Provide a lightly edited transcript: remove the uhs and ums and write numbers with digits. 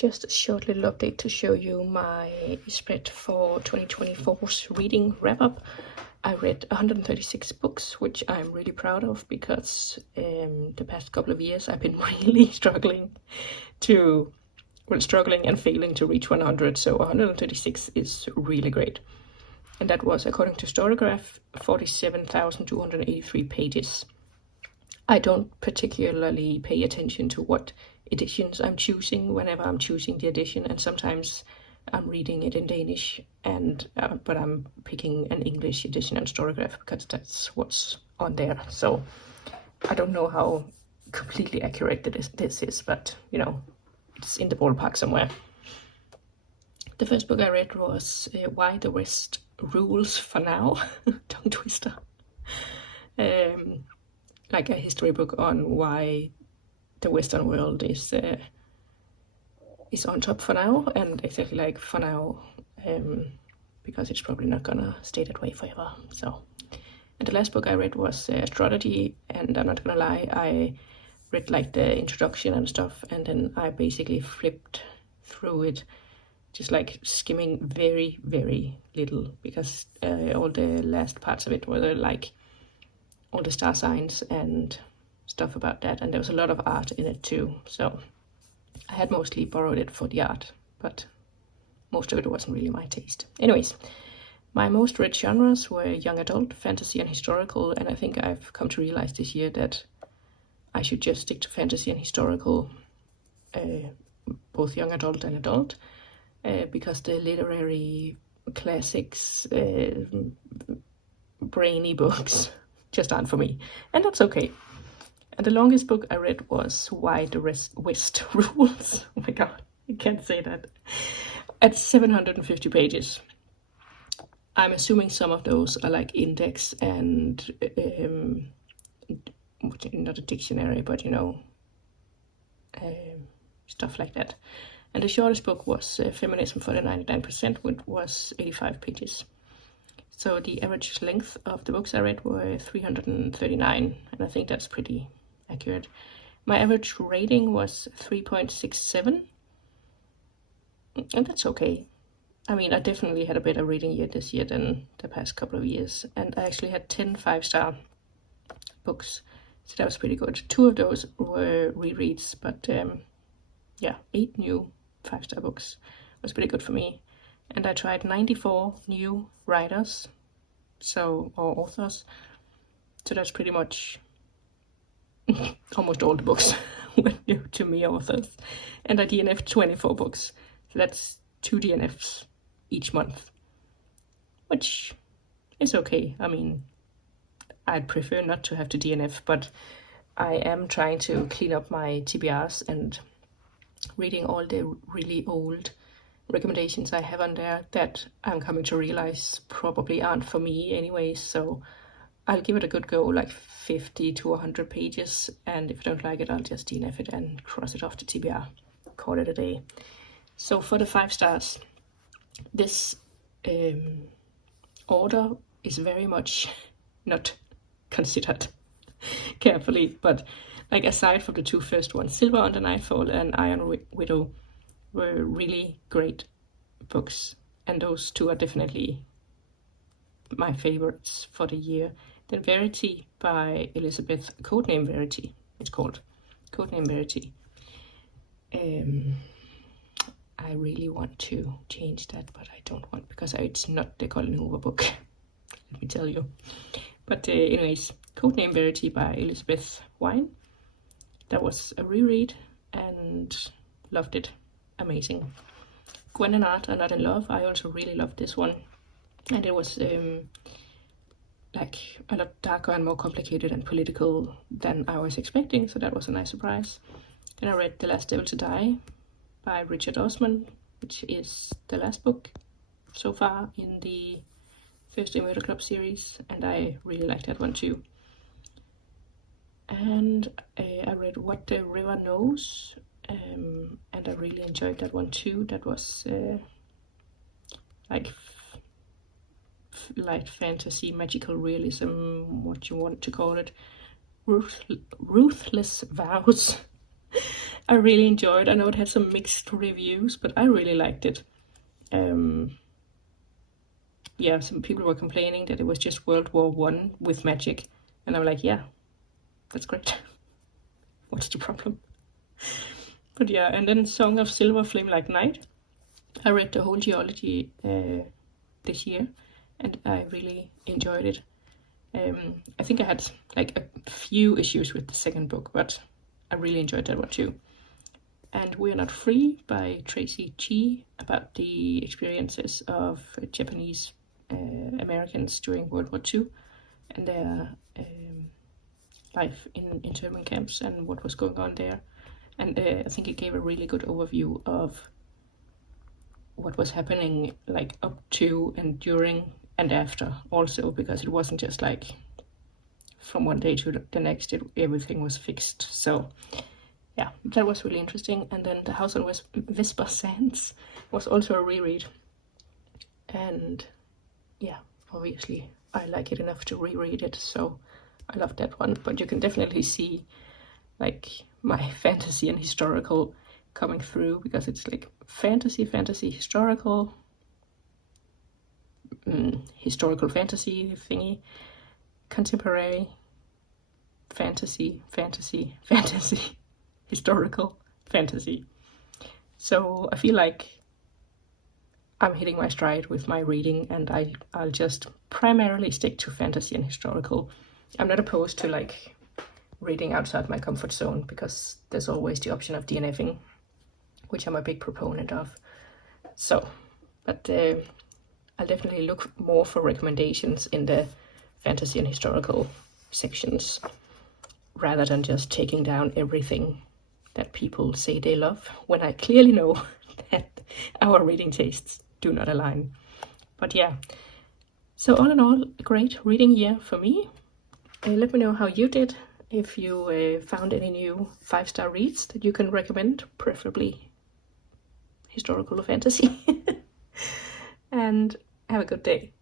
Just a short little update to show you my spread for 2024's reading wrap-up. I read 136 books, which I'm really proud of because the past couple of years I've been really struggling and failing to reach 100, so 136 is really great. And that was, according to Storygraph, 47,283 pages. I don't particularly pay attention to what editions I'm choosing whenever I'm choosing the edition, and sometimes I'm reading it in Danish, but I'm picking an English edition on Storygraph because that's what's on there. So I don't know how completely accurate this is, but it's in the ballpark somewhere. The first book I read was Why the West Rules for Now, tongue twister. Like a history book on why the Western world is on top for now, and exactly like for now, because it's probably not gonna stay that way forever. So, and the last book I read was Astrology, and I'm not gonna lie, I read like the introduction and stuff, and then I basically flipped through it, just like skimming very, very little, because all the last parts of it were like all the star signs and stuff about that, and there was a lot of art in it too, so I had mostly borrowed it for the art, but most of it wasn't really my taste. Anyways, my most read genres were young adult, fantasy, and historical, and I think I've come to realize this year that I should just stick to fantasy and historical, both young adult and adult, because the literary classics, brainy books just aren't for me, and that's okay. And the longest book I read was Why the West Rules. Oh my god, I can't say that. At 750 pages. I'm assuming some of those are like index and not a dictionary, but stuff like that. And the shortest book was Feminism for the 99%, which was 85 pages. So the average length of the books I read were 339, and I think that's pretty accurate. My average rating was 3.67, and that's okay. I mean, I definitely had a better reading year this year than the past couple of years, and I actually had 10 5-star books, so that was pretty good. 2 of those were rereads, but 8 new 5-star books was pretty good for me. And I tried 94 new writers, or authors, so that's pretty much almost all the books were new to me authors. And I DNF'd 24 books, so that's 2 DNFs each month, which is okay. I mean, I'd prefer not to have to DNF, but I am trying to clean up my TBRs and reading all the really old recommendations I have on there that I'm coming to realize probably aren't for me anyway, so I'll give it a good go, like 50 to 100 pages, and if I don't like it, I'll just DNF it and cross it off to TBR, call it a day. So for the 5 stars, this order is very much not considered carefully, but like aside from the 2 first ones, Silver Under Nightfall and Iron Widow were really great books, and those 2 are definitely my favorites for the year. Then Verity by Elizabeth, Codename Verity, it's called. Codename Verity. I really want to change that, but I don't want, because it's not the Colin Hoover book, let me tell you. But anyways, Codename Verity by Elizabeth Wine. That was a reread and loved it. Amazing. Gwen and Art Are Not in Love. I also really loved this one, and it was like a lot darker and more complicated and political than I was expecting, so that was a nice surprise. Then I read The Last Devil to Die by Richard Osman, which is the last book so far in the Thursday Murder Club series, and I really liked that one too. And I read What the River Knows, and I really enjoyed that one too. That was like light fantasy, magical realism, what you want to call it. Ruthless Vows. I really enjoyed. I know it had some mixed reviews, but I really liked it. Yeah, some people were complaining that it was just World War One with magic, and I'm like, yeah, that's great. What's the problem? But yeah, and then Song of Silver Flame Like Night. I read the whole geology this year, and I really enjoyed it. I think I had like a few issues with the second book, but I really enjoyed that one too. And We're Not Free by Tracy Chee, about the experiences of Japanese Americans during World War II and their life in internment camps and what was going on there. And I think it gave a really good overview of what was happening like up to and during and after also, because it wasn't just like from one day to the next everything was fixed. So yeah, that was really interesting. And then The House on Whisper Sands was also a reread, and yeah, obviously I like it enough to reread it, so I love that one. But you can definitely see like my fantasy and historical coming through, because it's like fantasy, historical, historical fantasy thingy, contemporary fantasy, historical fantasy. So I feel like I'm hitting my stride with my reading, and I'll just primarily stick to fantasy and historical. I'm not opposed to like reading outside my comfort zone, because there's always the option of DNFing, which I'm a big proponent of. So, but I'll definitely look more for recommendations in the fantasy and historical sections, rather than just taking down everything that people say they love, when I clearly know that our reading tastes do not align. But yeah, so all in all, a great reading year for me. Let me know how you did, if you found any new 5-star reads that you can recommend, preferably historical or fantasy. And have a good day.